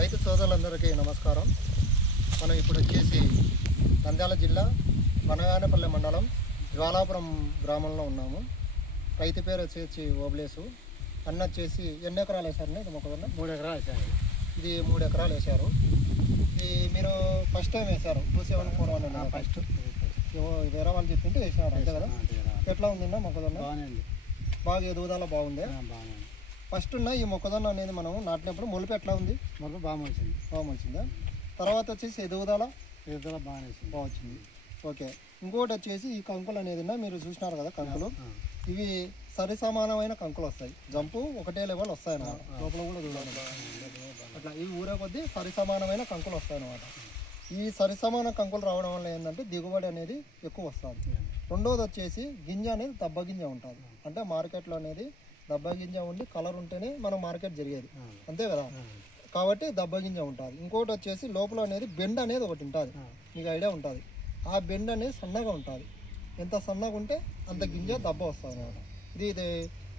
రైతు సోదరులందరికీ నమస్కారం. మనం ఇప్పుడు వచ్చేసి నంద్యాల జిల్లా బనగానపల్లె మండలం జ్వాలాపురం గ్రామంలో ఉన్నాము. రైతు పేరు వచ్చేసి ఓబ్లేసు. అన్న వచ్చేసి ఎన్ని ఎకరాలు వేశారు? ఇది మొక్కజొన్న 3 ఎకరాలు వేసారు. ఇది 3 ఎకరాలు వేశారు. ఇది మీరు ఫస్ట్ టైం వేశారు 2741 ఫస్ట్ వేరే వాళ్ళు చెప్పింటే వేసినారు అంతే కదా? ఎట్లా ఉందన్న మొక్కజొన్న? బాగానే ఉంది. బాగా ఎదుగుదల బాగుంది. బాగానే ఉంది. ఫస్ట్ ఉన్న ఈ మొక్కజొన్న అనేది మనం నాటినప్పుడు మొలుపు ఎట్లా ఉంది? మొదలు బాగా వచ్చింది. బాగా వచ్చిందా? తర్వాత వచ్చేసి ఎదుగుదల బాగానే వచ్చింది. బాగా వచ్చింది. ఓకే. ఇంకోటి వచ్చేసి ఈ కంకులు అనేది మీరు చూసినారు కదా, కంకులు ఇవి సరి సమానమైన కంకులు వస్తాయి. జంపు ఒకటే లెవెల్ వస్తాయి అన్నమాట. లోపల కూడా చూడాలి అట్లా ఇవి ఊరే కొద్దీ సరి సమానమైన కంకులు వస్తాయి అన్నమాట. ఈ సరి సమాన కంకులు రావడం వల్ల ఏంటంటే దిగుబడి అనేది ఎక్కువ వస్తుంది. రెండోది వచ్చేసి గింజ అనేది దబ్బ గింజ ఉంటుంది. అంటే మార్కెట్లో అనేది దబ్బ గింజ ఉండి కలర్ ఉంటేనే మనం మార్కెట్ జరిగేది, అంతే కదా? కాబట్టి దబ్బ గింజ ఉంటుంది. ఇంకోటి వచ్చేసి లోపల అనేది బెండ్ అనేది ఒకటి ఉంటుంది, మీకు ఐడియా ఉంటుంది. ఆ బెండ్ అనేది సన్నగా ఉంటుంది. ఎంత సన్నగా ఉంటే అంత గింజ దబ్బ వస్తుంది అన్నమాట. ఇది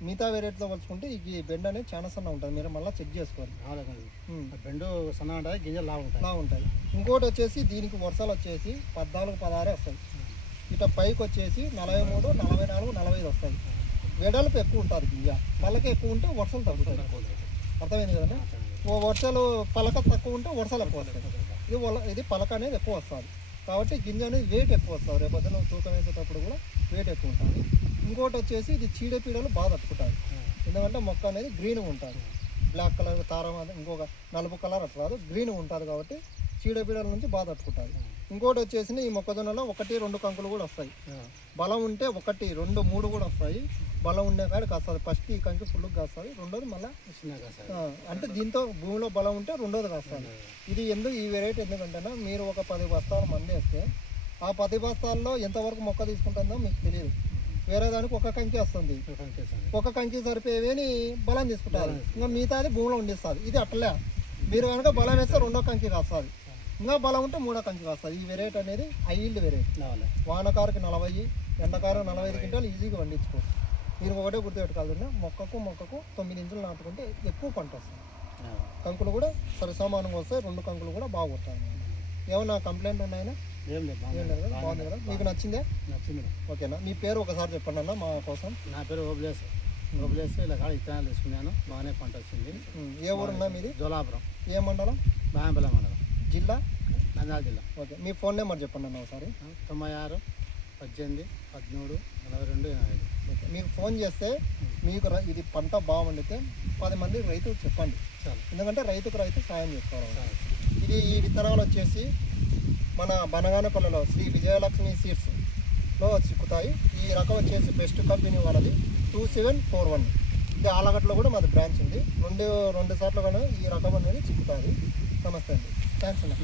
మిగతా వెరైటీతో పోల్చుకుంటే ఈ బెండ్ అనేది చాలా సన్నగా ఉంటుంది. మీరు మళ్ళీ చెక్ చేసుకోవాలి. బెండు సన్నగా ఉంటుంది, గింజలు లాగా ఉంటాయి. ఇంకోటి వచ్చేసి దీనికి వర్షాలు వచ్చేసి 14, 16 వస్తాయి. ఇట్లా పైకి వచ్చేసి 43, 44, 45 వస్తాయి. వెడల్పు ఎక్కువ ఉంటుంది గింజ. పలక ఎక్కువ ఉంటే వర్షాలు తగ్గుతాయి. అర్థమైంది కదండి? ఓ వర్షాలు పలక తక్కువ ఉంటే వర్షాలు ఎక్కువ వస్తాయి. ఇది పలక అనేది ఎక్కువ వస్తుంది. కాబట్టి గింజ అనేది వెయిట్ ఎక్కువ వస్తుంది. రేపొద్దున తూకం వేసేటప్పుడు కూడా వెయిట్ ఎక్కువ ఉంటుంది. ఇంకోటి వచ్చేసి ఇది చీడపీడలు బాగా తట్టుకుంటాయి. ఎందుకంటే మొక్క అనేది గ్రీన్ ఉంటుంది. బ్లాక్ కలర్ తారం ఇంకొక నలుపు కలర్ అట్లా రాదు, గ్రీన్ ఉంటుంది. కాబట్టి చీడపీడల నుంచి బాగా తట్టుకుంటాయి. ఇంకోటి వచ్చేసి ఈ మొక్కజొన్నలో 1, 2 కంకులు కూడా వస్తాయి. బలం ఉంటే 1, 2, 3 కూడా వస్తాయి. బలం ఉండే కాడికి కాస్తుంది. ఫస్ట్ ఈ కంకి ఫుల్గా కాస్తుంది. రెండోది మళ్ళీ అంటే దీంతో భూమిలో బలం ఉంటే రెండోది కాస్తుంది. ఇది ఈ వెరైటీ ఎందుకంటే మీరు ఒక 10 బస్తాలు మంది వేస్తే ఆ 10 బస్తాల్లో ఎంతవరకు మొక్క తీసుకుంటుందో మీకు తెలియదు. వేరే దానికి ఒక కంకి వస్తుంది. ఒక కంకి సరిపోయేవి బలం తీసుకుంటారు. ఇంకా మిగతాది భూమిలో ఉండిస్తుంది. ఇది అట్లే మీరు కనుక బలం వేస్తే 2వ కంకి కాస్తుంది. ఇంకా బలం ఉంటే 3వ కంకి కాస్తుంది. ఈ వెరైటీ అనేది ఐల్డ్ వెరైటీ. వానకారుకి 40, ఎండకారు 45 క్వింటాలు ఈజీగా పండించుకోవచ్చు. మీరు ఒకటే గుర్తుపెట్టుకోవాలి, మొక్కకు 9 ఇంచులు నాటుకుంటే ఎక్కువ పంట వస్తుంది. కంకులు కూడా సరిసమానంగా వస్తాయి. 2 కంకులు కూడా బాగా వస్తాయి. ఏమన్నా కంప్లైంట్ ఉన్నాయన్నా? ఏం లేదు, బాగుంది కదా? మీకు నచ్చిందే? నచ్చింది. ఓకేనా? మీ పేరు ఒకసారి చెప్పండి అన్న మా కోసం. నా పేరు ఓబ్లేసు. ఇలా కాడ ఇత్తనాలు తీసుకున్నాను. బాగానే పంట వచ్చింది. ఏ ఊరున్నా మీది? జ్వాలాపురం. ఏ మండలం? బనగానపల్లె మండలం, జిల్లా నంద్యాల జిల్లా. ఓకే. మీ ఫోన్ నెంబర్ చెప్పండి అన్న ఒకసారి. 96 18 13 42 85. ఓకే. మీకు ఫోన్ చేస్తే మీకు ఇది పంట బాగుండితే 10 మంది రైతుకు చెప్పండి. ఎందుకంటే రైతుకు సాయం చేసుకోవాలి. ఈ విత్తనాలు వచ్చేసి మన బనగానపల్లెలో శ్రీ విజయలక్ష్మి సీడ్స్లో చిక్కుతాయి. ఈ రకం వచ్చేసి బెస్ట్ కంపెనీ వాళ్ళది 2741. ఇది ఆలగడ్డలో కూడా మాది బ్రాంచ్ ఉంది. రెండు సార్లు కూడా ఈ రకం అనేది చిక్కుతుంది. నమస్తే అండి. థ్యాంక్స్ అన్న.